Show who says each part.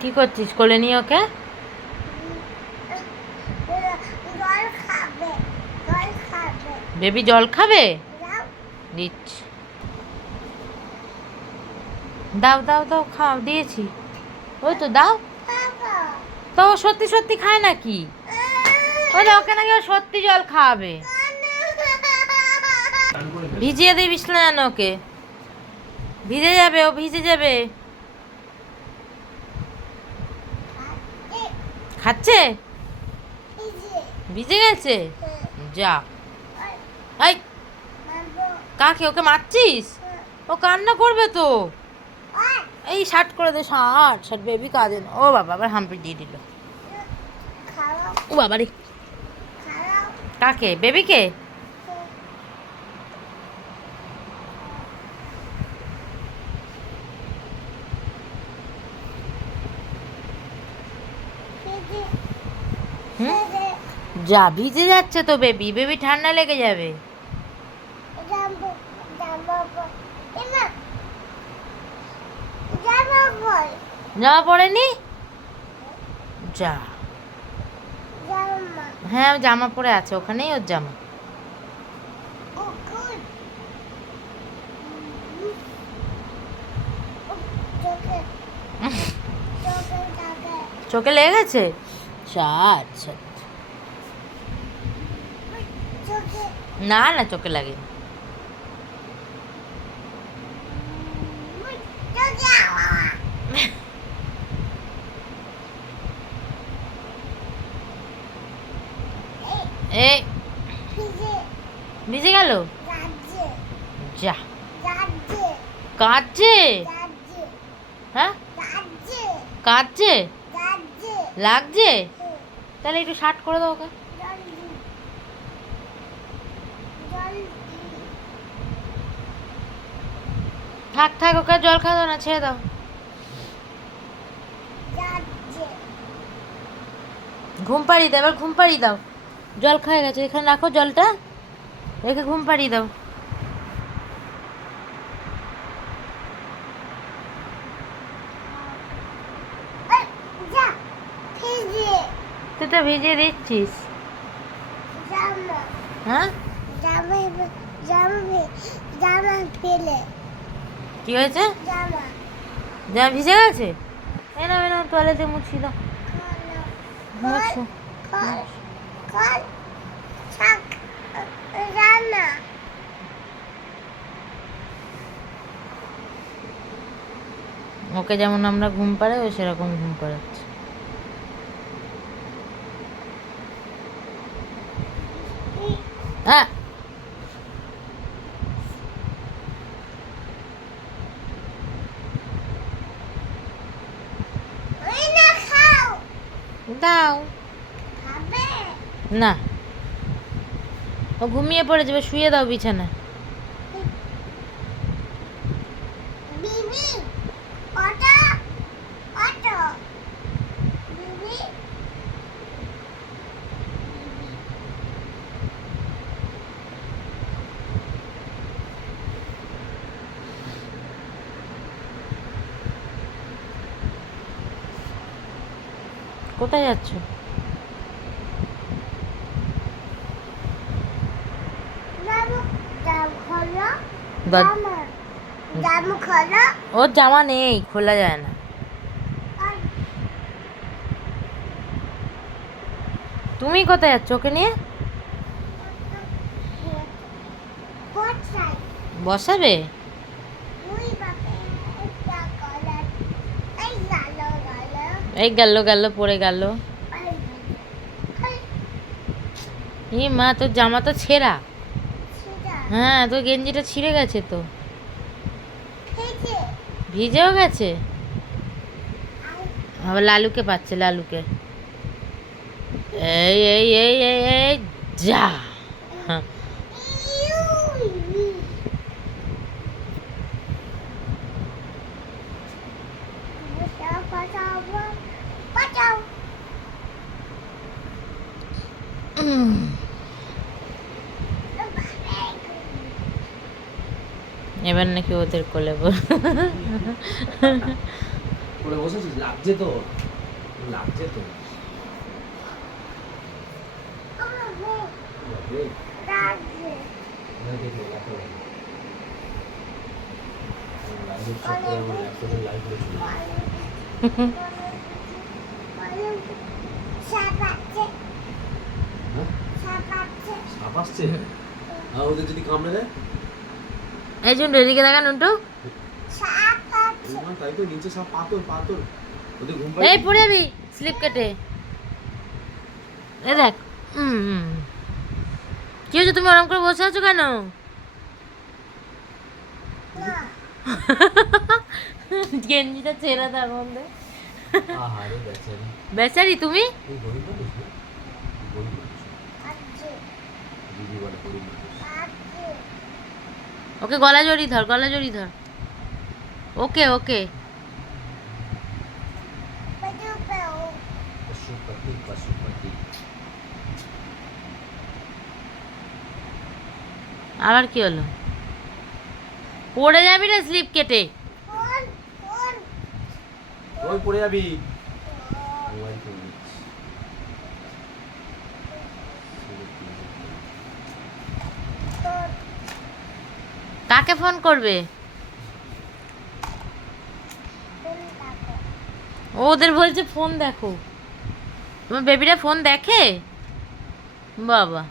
Speaker 1: কি করছিস? কোলে নিয়ে ওকে? বেবি জল খাবে? দিচ্ছি দাও দাও দাও, খাও, দিয়েছি। ওই তো, দাও। তো সত্যি সত্যি খায় নাকি? ওই ওকে নাকি ও সত্যি জল খাওয়াবে। ভিজিয়ে দিবিস না ওকে। ভিজে যাবে, ও ভিজে যাবে। খাচ্ছে? ভিজে গেছে? যা। কাকে, ওকে মারছিস? ও কান্না করবে তো। এই, শার্ট করে দে, শার্ট শার্ট বেবি কাজে। ও বাবা, আবার হাম্পি দিয়ে দিল। ও বাবা রে কাকে, বেবিকে? হুম যা ভিজে যাচ্ছে তো বেবি বেবি ঠান্ডা লেগে যাবে। জামা পড়েনি যা। হ্যাঁ জামা পরে আছে ওখানেই ওর জামা।
Speaker 2: চোখে চোখে
Speaker 1: শার্ট
Speaker 2: চোখে
Speaker 1: না না চোখে লাগে। এই
Speaker 2: ভিজে
Speaker 1: গেল? যা। কাঁদছে? হ্যাঁ? কাঁদছে? লাগছে? তাহলে একটু শার্ট করে দাও ওকে। থাক থাক, ওকে জল খাওয়া দাও না, ছেড়ে দাও। ঘুম পাড়িয়ে দাও, এবার ঘুম পাড়িয়ে দাও। জল খায় গেছে, এখানে রাখো জলটা। রেখে ঘুম পাড়িয়ে দাও
Speaker 2: এই, যা ভিজে
Speaker 1: তুই তো ভিজিয়ে দিচ্ছিস হ্যাঁ? কি হয়েছে?
Speaker 2: জামা।
Speaker 1: ভিজে গেছে? এনা এনা টয়লেটে মুছি দাও। মুছো ওকে যেমন আমরা ঘুম পাড়াই ও সেরকম ঘুম পাড়াচ্ছে। হ্যাঁ। দাও। না। ও ঘুমিয়ে পড়ে যাবে শুয়ে দাও বিছানায়।
Speaker 2: বিবি
Speaker 1: কোথায় যাচ্ছ? ওর জামা নেই খোলা যায় না। তুমি কোথায় যাচ্ছ ওকে নিয়ে? বসাবে
Speaker 2: ওই বাপে একটা কলার এই গালো গালো
Speaker 1: এই গেল গেল, পড়ে গেল। ই মা, তোর জামা তো ছেঁড়া। হ্যাঁ তোর গেঞ্জিটা ছিঁড়ে গেছে তো। ভিজেও গেছে? আবার লালুকে পাচ্ছে, লালুকে। এই এই এই এই এই, যা। হ্যাঁ। এবার নাকি ওদের কোলে বল।
Speaker 3: করে বসেছিস? লাগছে তো। লাগছে তো। হয়ে হ্যাঁ? সাপ আসছে। আর ওদের যদি কামড়ে দেয়?
Speaker 1: এই জন্য এদিকে দেখান উল্টো এই
Speaker 3: পাড়ি
Speaker 1: যাবি স্লিপ কেটে। এ দেখ কি হয়েছে? তুমি ওরম করে বসে আছো কেন? গেঞ্জিটা ছেড়ে তার মধ্যে
Speaker 3: বেচারি।
Speaker 1: বেচারি তুমি?
Speaker 3: দিদি বলে
Speaker 1: ওকে গলা জড়ি ধর গলা জড়ি ধর। ওকে ওকে। আবার কি হলো? পড়ে যাবি না স্লিপ কেটে?
Speaker 3: পড়ে যাবি মোবাইল ফোন দিচ্ছি
Speaker 2: ফোন
Speaker 1: কাকে ফোন করবে? ওদের বলছে ফোন দেখো। তোমার বেবিরা ফোন দেখে? বাবা।